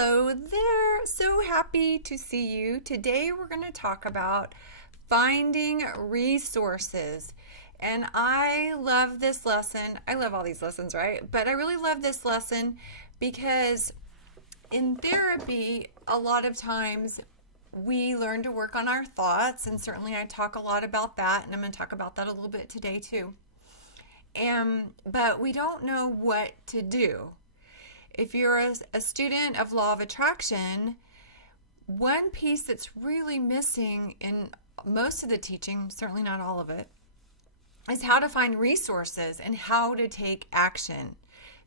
Hello there. So happy to see you. Today we're going to talk about finding resources. And I love this lesson. I love all these lessons, right? But I really love this lesson because in therapy, a lot of times we learn to work on our thoughts, and certainly I talk a lot about that, and I'm going to talk about that a little bit today too. But we don't know what to do. If you're a student of law of attraction, one piece that's really missing in most of the teaching, certainly not all of it, is how to find resources and how to take action.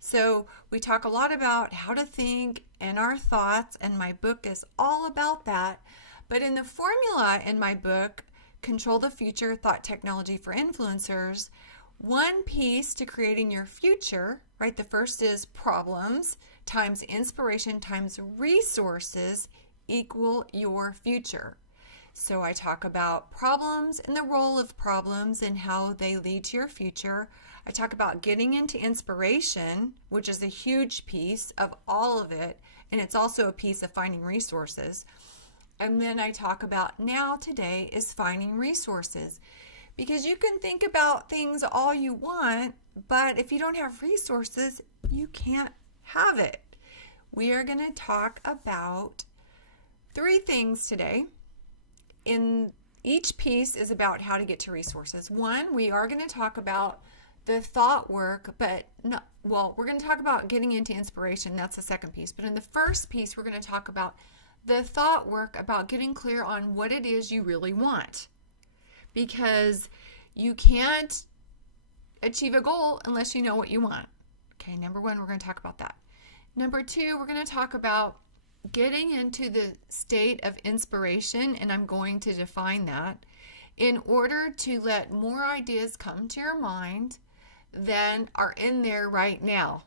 So we talk a lot about how to think and our thoughts, and my book is all about that. But in the formula in my book, Control the Future, Thought Technology for Influencers, one piece to creating your future, right? The first is problems times inspiration times resources equal your future. So I talk about problems and the role of problems and how they lead to your future. I talk about getting into inspiration, which is a huge piece of all of it, and it's also a piece of finding resources. And then I talk about now today is finding resources. Because you can think about things all you want, but if you don't have resources, you can't have it. We are going to talk about 3 things today. In each piece is about how to get to resources. 1, we are going to talk about the thought work, we're going to talk about getting into inspiration. That's the second piece. But in the first piece, we're going to talk about the thought work about getting clear on what it is you really want. Because you can't achieve a goal unless you know what you want. Okay, number 1, we're going to talk about that. Number 2, we're going to talk about getting into the state of inspiration, and I'm going to define that, in order to let more ideas come to your mind than are in there right now.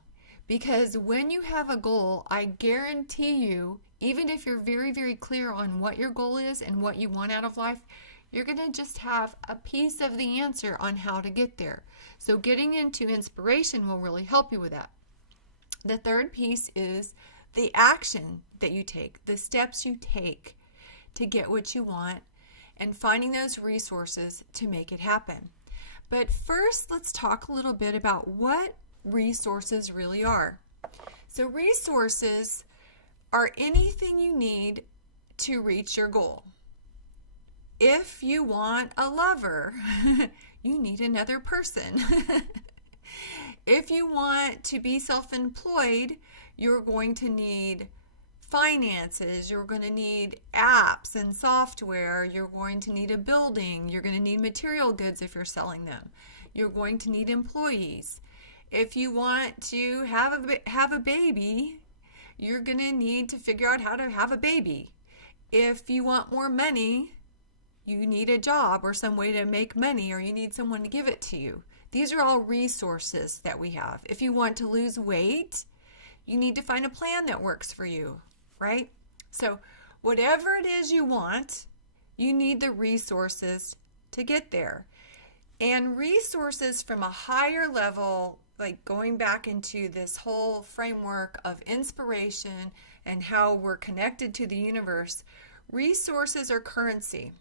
Because when you have a goal, I guarantee you, even if you're very, very clear on what your goal is and what you want out of life, you're going to just have a piece of the answer on how to get there. So getting into inspiration will really help you with that. The third piece is the action that you take, the steps you take to get what you want, and finding those resources to make it happen. But first, let's talk a little bit about what resources really are. So resources are anything you need to reach your goal. If you want a lover, you need another person. If you want to be self-employed, you're going to need finances, you're going to need apps and software, you're going to need a building, you're going to need material goods if you're selling them, you're going to need employees. If you want to have a baby, you're going to need to figure out how to have a baby. If you want more money, you need a job or some way to make money, or you need someone to give it to you. These are all resources that we have. If you want to lose weight, you need to find a plan that works for you, right? So whatever it is you want, you need the resources to get there. And resources from a higher level, like going back into this whole framework of inspiration and how we're connected to the universe, resources are currency.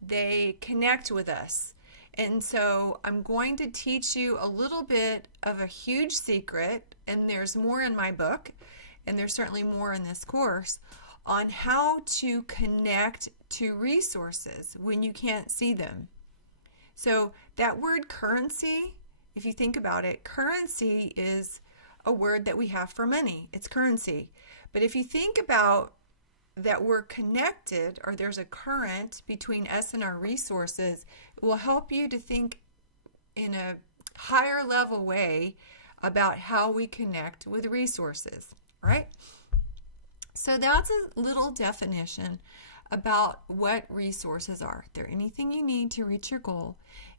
They connect with us. And so I'm going to teach you a little bit of a huge secret, and there's more in my book, and there's certainly more in this course, on how to connect to resources when you can't see them. So that word currency, if you think about it, currency is a word that we have for money. It's currency. But if you think about that we're connected, or there's a current between us and our resources, it will help you to think in a higher level way about how we connect with resources, right? So that's a little definition about what resources are. They're anything you need to reach your goal,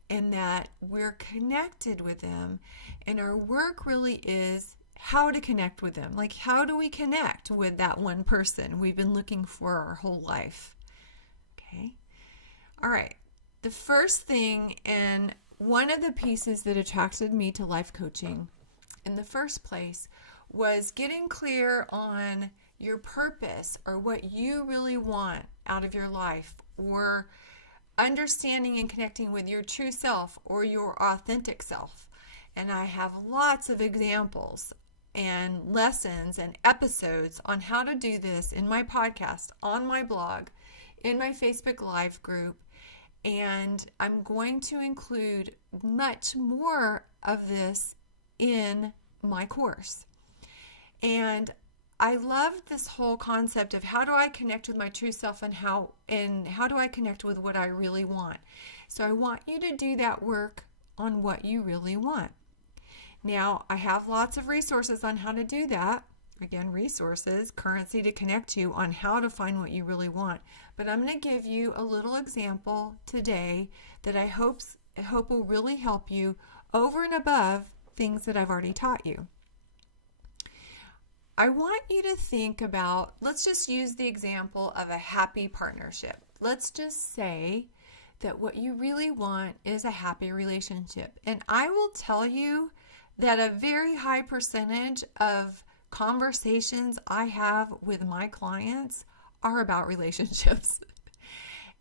and that we're connected with them, and our work really is how to connect with them. Like, how do we connect with that one person we've been looking for our whole life? Okay. All right. The first thing, and one of the pieces that attracted me to life coaching in the first place, was getting clear on your purpose or what you really want out of your life, or understanding and connecting with your true self or your authentic self. And I have lots of examples and lessons and episodes on how to do this in my podcast, on my blog, in my Facebook Live group. And I'm going to include much more of this in my course. And I love this whole concept of how do I connect with my true self and how do I connect with what I really want. So I want you to do that work on what you really want. Now, I have lots of resources on how to do that. Again, resources, currency to connect to on how to find what you really want. But I'm going to give you a little example today that I hope will really help you over and above things that I've already taught you. I want you to think about, let's just use the example of a happy partnership. Let's just say that what you really want is a happy relationship. And I will tell you that a very high percentage of conversations I have with my clients are about relationships.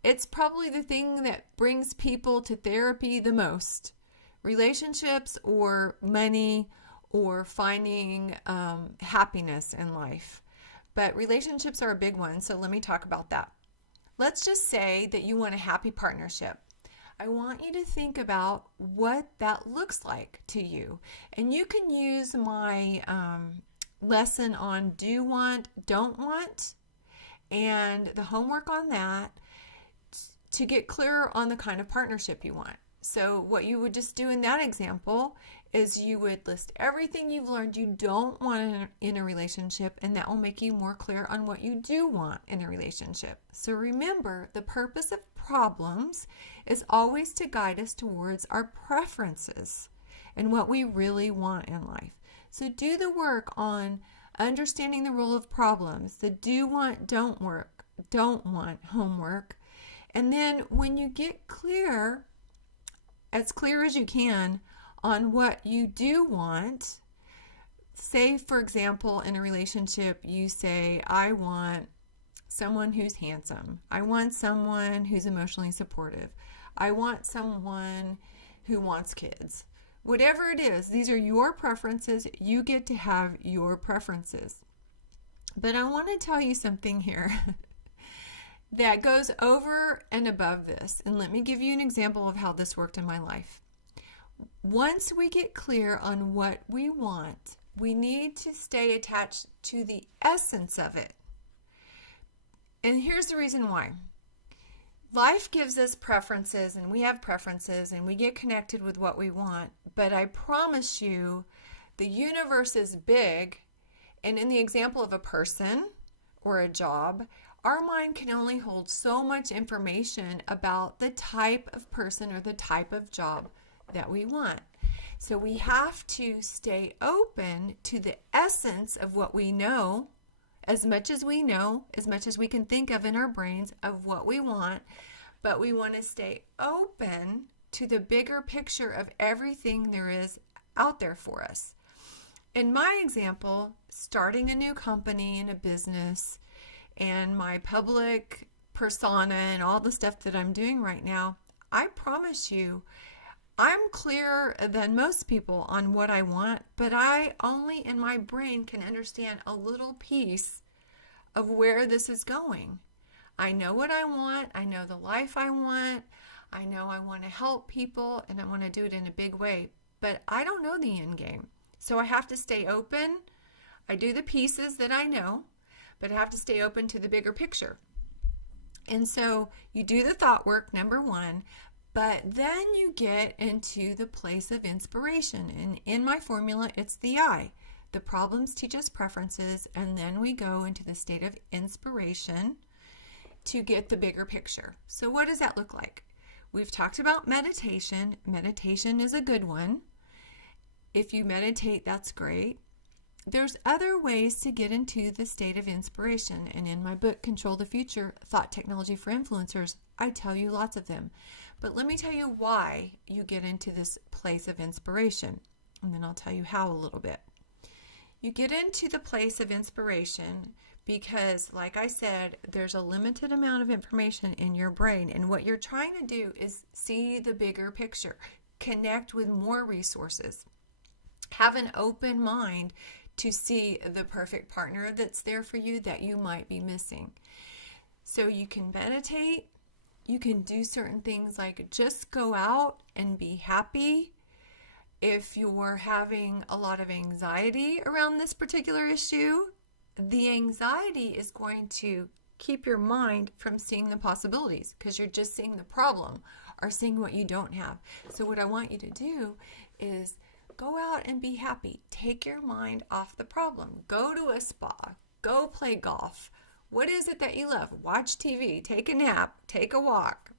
It's probably the thing that brings people to therapy the most. Relationships or money or finding happiness in life. But relationships are a big one, so let me talk about that. Let's just say that you want a happy partnership. I want you to think about what that looks like to you. And you can use my lesson on do want, don't want, and the homework on that to get clearer on the kind of partnership you want. So what you would just do in that example is you would list everything you've learned you don't want in a relationship, and that will make you more clear on what you do want in a relationship. So remember, the purpose of problems is always to guide us towards our preferences and what we really want in life. So do the work on understanding the role of problems, the do want, don't want homework. And then when you get clear, as clear as you can, on what you do want, say, for example, in a relationship, you say, I want someone who's handsome. I want someone who's emotionally supportive. I want someone who wants kids. Whatever it is, these are your preferences. You get to have your preferences. But I want to tell you something here that goes over and above this. And let me give you an example of how this worked in my life. Once we get clear on what we want, we need to stay attached to the essence of it. And here's the reason why. Life gives us preferences, and we have preferences, and we get connected with what we want. But I promise you, the universe is big. And in the example of a person or a job, our mind can only hold so much information about the type of person or the type of job that we want. So we have to stay open to the essence of what we know, as much as we know, as much as we can think of in our brains of what we want, but we want to stay open to the bigger picture of everything there is out there for us. In my example, starting a new company and a business and my public persona and all the stuff that I'm doing right now, I promise you, I'm clearer than most people on what I want, but I only in my brain can understand a little piece of where this is going. I know what I want. I know the life I want. I know I want to help people and I want to do it in a big way, but I don't know the end game. So I have to stay open. I do the pieces that I know, but I have to stay open to the bigger picture. And so you do the thought work, number one, but then you get into the place of inspiration. And in my formula, it's the I. The problems teach us preferences, and then we go into the state of inspiration to get the bigger picture. So what does that look like? We've talked about meditation. Meditation is a good one. If you meditate, that's great. There's other ways to get into the state of inspiration. And in my book, Control the Future, Thought Technology for Influencers, I tell you lots of them. But let me tell you why you get into this place of inspiration. And then I'll tell you how a little bit. You get into the place of inspiration because, like I said, there's a limited amount of information in your brain. And what you're trying to do is see the bigger picture, connect with more resources, have an open mind to see the perfect partner that's there for you that you might be missing. So you can meditate, you can do certain things like just go out and be happy. If you're having a lot of anxiety around this particular issue, the anxiety is going to keep your mind from seeing the possibilities because you're just seeing the problem or seeing what you don't have. So what I want you to do is go out and be happy. Take your mind off the problem. Go to a spa. Go play golf. What is it that you love? Watch TV. Take a nap. Take a walk.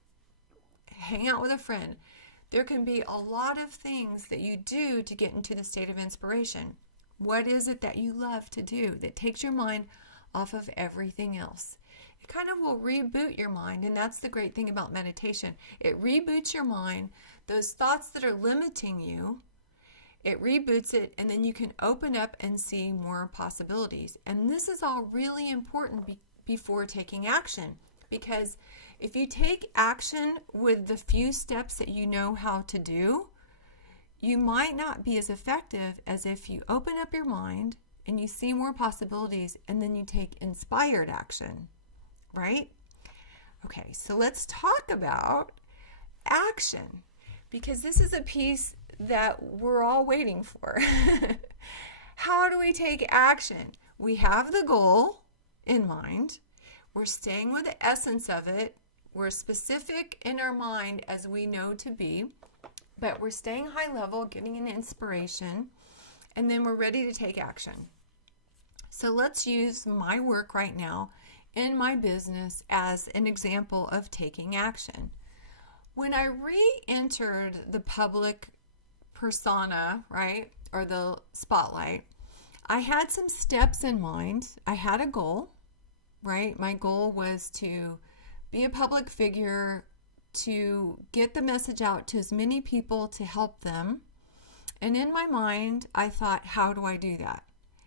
Hang out with a friend. There can be a lot of things that you do to get into the state of inspiration. What is it that you love to do that takes your mind off of everything else? It kind of will reboot your mind, and that's the great thing about meditation. It reboots your mind. Those thoughts that are limiting you, it reboots it, and then you can open up and see more possibilities. And this is all really important before taking action, because if you take action with the few steps that you know how to do, you might not be as effective as if you open up your mind and you see more possibilities and then you take inspired action, right? Okay, so let's talk about action, because this is a piece that we're all waiting for. How do we take action? We have the goal in mind. We're staying with the essence of it. We're specific in our mind as we know to be, but we're staying high level, getting an inspiration, and then we're ready to take action. So let's use my work right now in my business as an example of taking action. When I re-entered the public persona, right, or the spotlight, I had some steps in mind. I had a goal, right? My goal was to be a public figure, to get the message out to as many people to help them. And in my mind, I thought, how do I do that?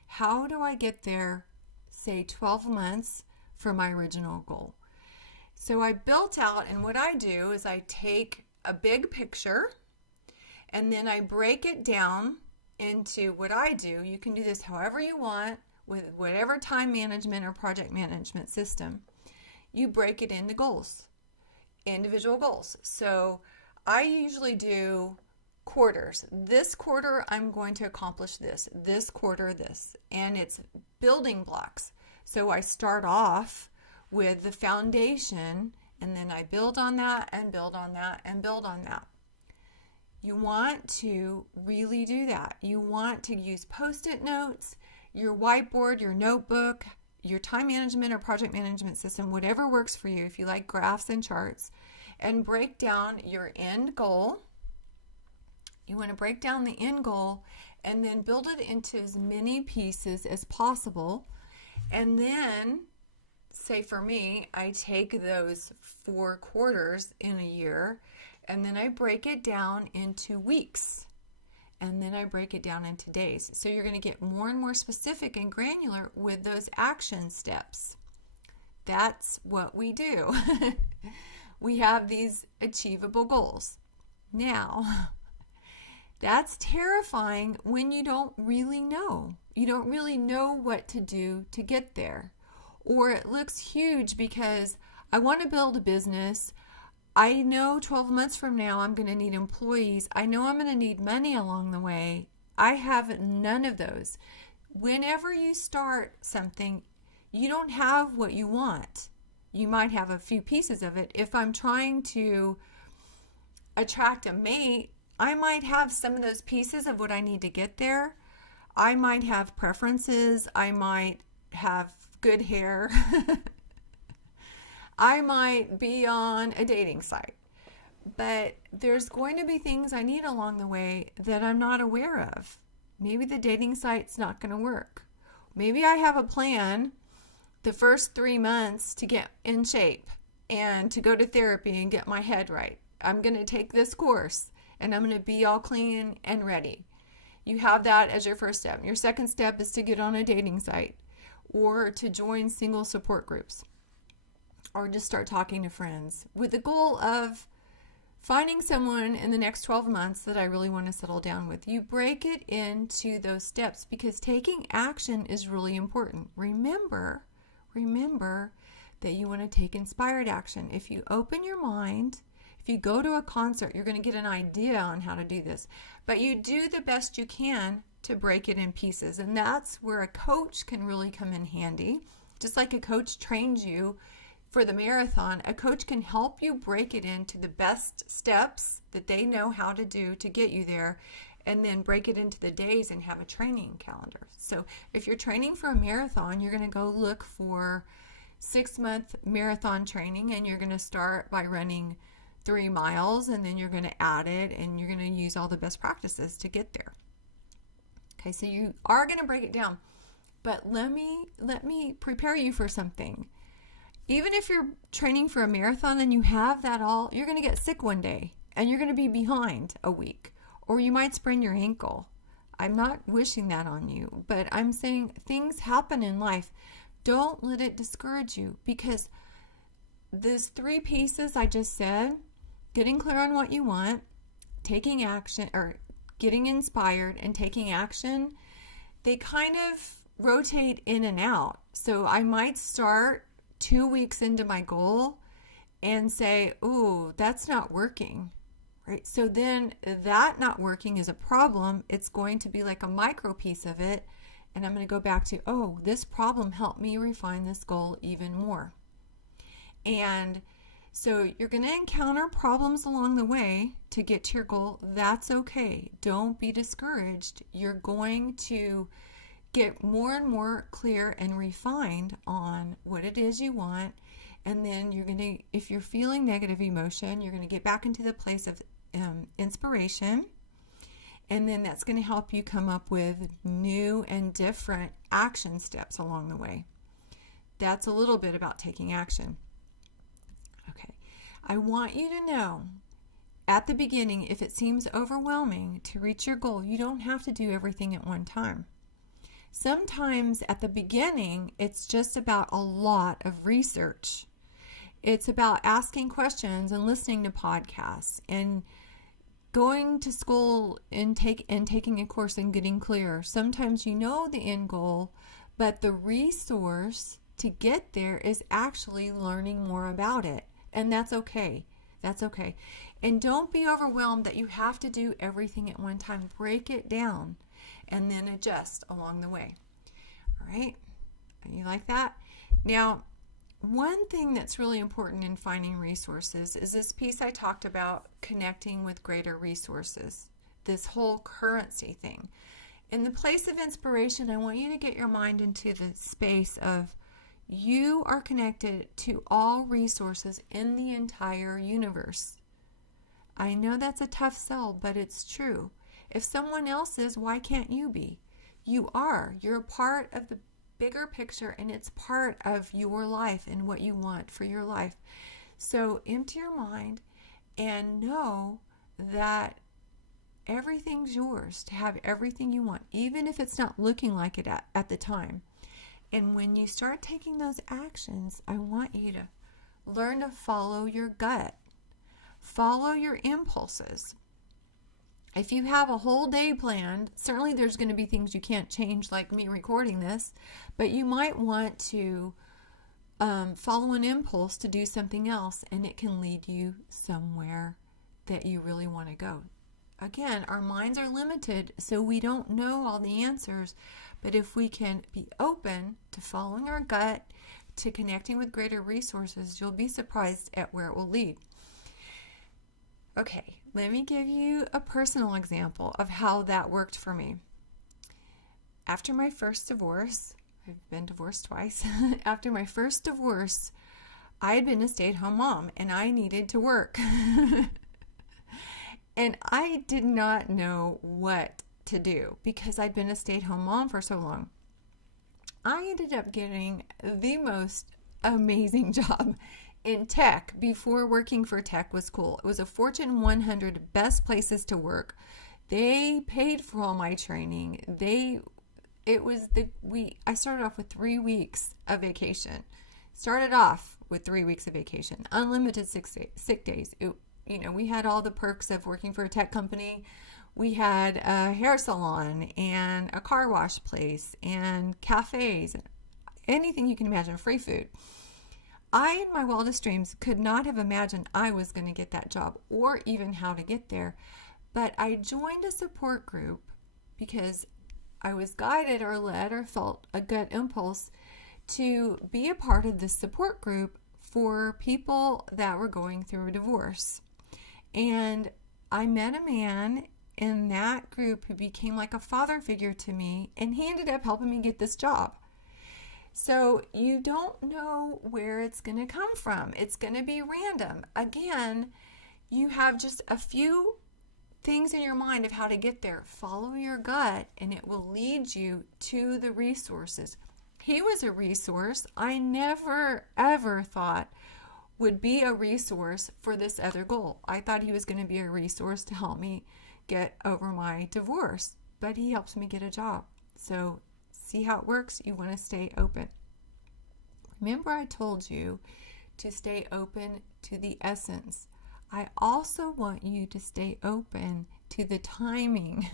How do I get there, say 12 months from my original goal? So I built out, and what I do is I take a big picture and then I break it down into what I do. You can do this however you want with whatever time management or project management system. You break it into goals, individual goals. So I usually do quarters. This quarter, I'm going to accomplish this. This quarter, this. And it's building blocks. So I start off with the foundation, and then I build on that and build on that and build on that. You want to really do that. You want to use Post-it notes, your whiteboard, your notebook, your time management or project management system, whatever works for you, if you like graphs and charts, and break down your end goal. You want to break down the end goal and then build it into as many pieces as possible. And then, say for me, I take those 4 quarters in a year and then I break it down into weeks. And then I break it down into days. So you're going to get more and more specific and granular with those action steps. That's what we do. We have these achievable goals. Now, that's terrifying when you don't really know. You don't really know what to do to get there. Or it looks huge because I want to build a business. I know 12 months from now I'm going to need employees. I know I'm going to need money along the way. I have none of those. Whenever you start something, you don't have what you want. You might have a few pieces of it. If I'm trying to attract a mate, I might have some of those pieces of what I need to get there. I might have preferences. I might have good hair. I might be on a dating site, but there's going to be things I need along the way that I'm not aware of. Maybe the dating site's not going to work. Maybe I have a plan the first 3 months to get in shape and to go to therapy and get my head right. I'm going to take this course and I'm going to be all clean and ready. You have that as your first step. Your second step is to get on a dating site or to join single support groups or just start talking to friends with the goal of finding someone in the next 12 months that I really want to settle down with. You break it into those steps because taking action is really important. Remember that you want to take inspired action. If you open your mind, if you go to a concert, you're going to get an idea on how to do this. But you do the best you can to break it in pieces. And that's where a coach can really come in handy. Just like a coach trains you for the marathon, a coach can help you break it into the best steps that they know how to do to get you there, and then break it into the days and have a training calendar. So if you're training for a marathon, you're going to go look for 6-month marathon training, and you're going to start by running 3 miles, and then you're going to add it, and you're going to use all the best practices to get there. Okay, so you are going to break it down, but let me prepare you for something. Even if you're training for a marathon and you have that all, you're going to get sick one day and you're going to be behind a week, or you might sprain your ankle. I'm not wishing that on you, but I'm saying things happen in life. Don't let it discourage you, because these 3 pieces I just said, getting clear on what you want, taking action, or getting inspired and taking action, they kind of rotate in and out. So I might start 2 weeks into my goal and say, "Ooh, that's not working." Right? So then that not working is a problem. It's going to be like a micro piece of it. And I'm going to go back to, oh, this problem helped me refine this goal even more. And so you're going to encounter problems along the way to get to your goal. That's okay. Don't be discouraged. You're going to get more and more clear and refined on what it is you want. And then you're going to, if you're feeling negative emotion, you're going to get back into the place of inspiration. And then that's going to help you come up with new and different action steps along the way. That's a little bit about taking action. Okay. I want you to know at the beginning, if it seems overwhelming to reach your goal, you don't have to do everything at one time. Sometimes at the beginning, it's just about a lot of research. It's about asking questions and listening to podcasts and going to school and taking a course and getting clear. Sometimes you know the end goal, but the resource to get there is actually learning more about it. And that's okay. That's okay. And don't be overwhelmed that you have to do everything at one time. Break it down and then adjust along the way. All right? You like that? Now, one thing that's really important in finding resources is this piece I talked about, connecting with greater resources, this whole currency thing. In the place of inspiration, I want you to get your mind into the space of you are connected to all resources in the entire universe. I know that's a tough sell, but it's true. If someone else is, why can't you be? You are. You're a part of the bigger picture, and it's part of your life and what you want for your life. So empty your mind and know that everything's yours to have everything you want, even if it's not looking like it at the time. And when you start taking those actions, I want you to learn to follow your gut. Follow your impulses. If you have a whole day planned, certainly there's going to be things you can't change, like me recording this, but you might want to follow an impulse to do something else, and it can lead you somewhere that you really want to go. Again, our minds are limited, so we don't know all the answers, but if we can be open to following our gut, to connecting with greater resources, you'll be surprised at where it will lead. Okay, let me give you a personal example of how that worked for me. After my first divorce, I've been divorced twice. After my first divorce, I had been a stay-at-home mom and I needed to work. And I did not know what to do because I'd been a stay-at-home mom for so long. I ended up getting the most amazing job in tech before working for tech was cool. It was a Fortune 100 best places to work. They paid for all my training. I started off with 3 weeks of vacation. Unlimited sick days. We had all the perks of working for a tech company. We had a hair salon and a car wash place and cafes, anything you can imagine, free food. I, in my wildest dreams, could not have imagined I was going to get that job or even how to get there. But I joined a support group because I was guided or led or felt a gut impulse to be a part of this support group for people that were going through a divorce. And I met a man in that group who became like a father figure to me, and he ended up helping me get this job. So you don't know where it's going to come from. It's going to be random. Again, you have just a few things in your mind of how to get there. Follow your gut, and it will lead you to the resources. He was a resource I never, ever thought would be a resource for this other goal. I thought he was going to be a resource to help me get over my divorce, but he helps me get a job. So see how it works? You want to stay open. Remember, I told you to stay open to the essence. I also want you to stay open to the timing.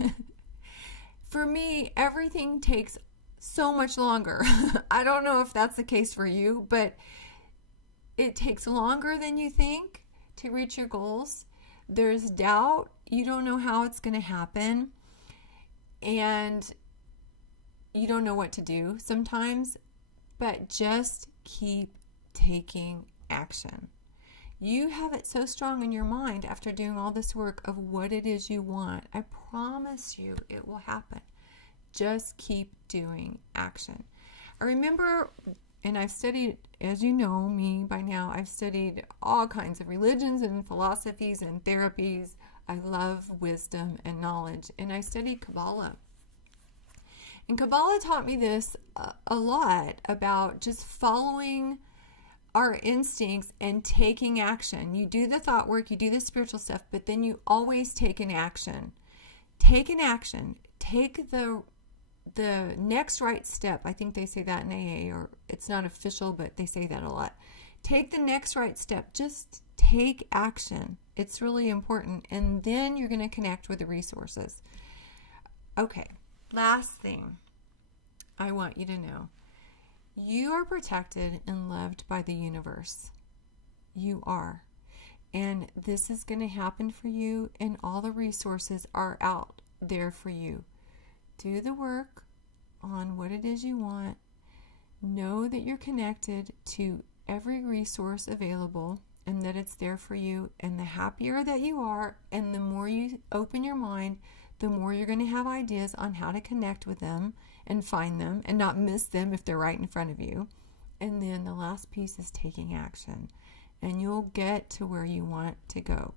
For me, everything takes so much longer. I don't know if that's the case for you, but it takes longer than you think to reach your goals. There's doubt. You don't know how it's going to happen. And you don't know what to do sometimes, but just keep taking action. You have it so strong in your mind after doing all this work of what it is you want. I promise you it will happen. Just keep doing action. I remember, and I've studied, as you know me by now, I've studied all kinds of religions and philosophies and therapies. I love wisdom and knowledge, and I studied Kabbalah. And Kabbalah taught me this a lot about just following our instincts and taking action. You do the thought work, you do the spiritual stuff, but then you always take an action. Take an action. Take the next right step. I think they say that in AA, or it's not official, but they say that a lot. Take the next right step. Just take action. It's really important. And then you're going to connect with the resources. Okay. Last thing I want you to know. You are protected and loved by the universe. You are. And this is going to happen for you, and all the resources are out there for you. Do the work on what it is you want. Know that you're connected to every resource available and that it's there for you. And the happier that you are, and the more you open your mind, the more you're going to have ideas on how to connect with them and find them and not miss them if they're right in front of you. And then the last piece is taking action, and you'll get to where you want to go.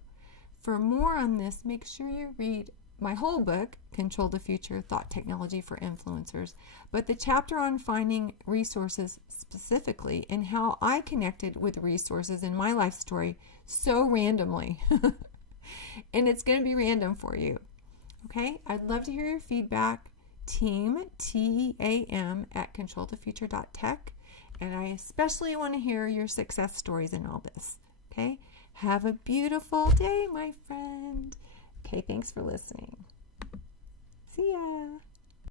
For more on this, make sure you read my whole book, Control the Future, Thought Technology for Influencers, but the chapter on finding resources specifically and how I connected with resources in my life story so randomly. And it's going to be random for you. Okay, I'd love to hear your feedback. Team, TEAM, at controlthefuture.tech. And I especially want to hear your success stories in all this. Okay, have a beautiful day, my friend. Okay, thanks for listening. See ya.